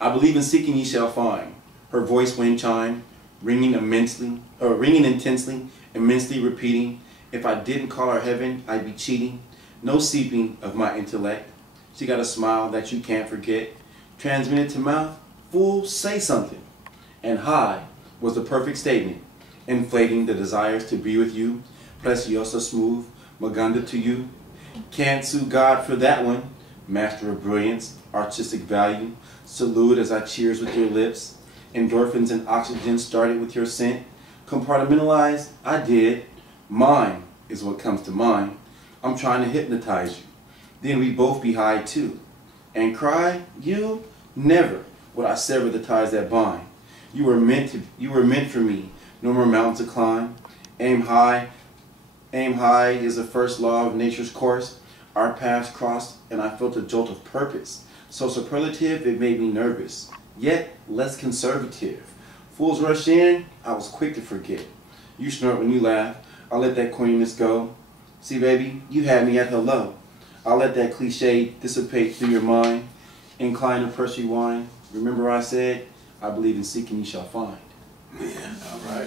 I believe in seeking ye shall find. Her voice wind chime, ringing intensely, immensely repeating. If I didn't call her heaven, I'd be cheating. No seeping of my intellect. She got a smile that you can't forget. Transmitted to mouth, fool, say something. And high was the perfect statement, inflating the desires to be with you. Preciosa smooth, Maganda to you. Can't sue God for that one. Master of brilliance, artistic value. Salute as I cheers with your lips. Endorphins and oxygen started with your scent. Compartmentalized, I did. Mine is what comes to mind. I'm trying to hypnotize you. Then we both be high too. And cry, you? Never would I sever the ties that bind. You were meant for me. No more mountains to climb. Aim high is the first law of nature's course. Our paths crossed and I felt a jolt of purpose. So superlative it made me nervous, yet less conservative. Fools rush in, I was quick to forget. You snort when you laugh, I'll let that corniness go. See baby, you had me at hello. I'll let that cliche dissipate through your mind. Incline to Percy wine. Remember I said, I believe in seeking you shall find. Yeah, all right.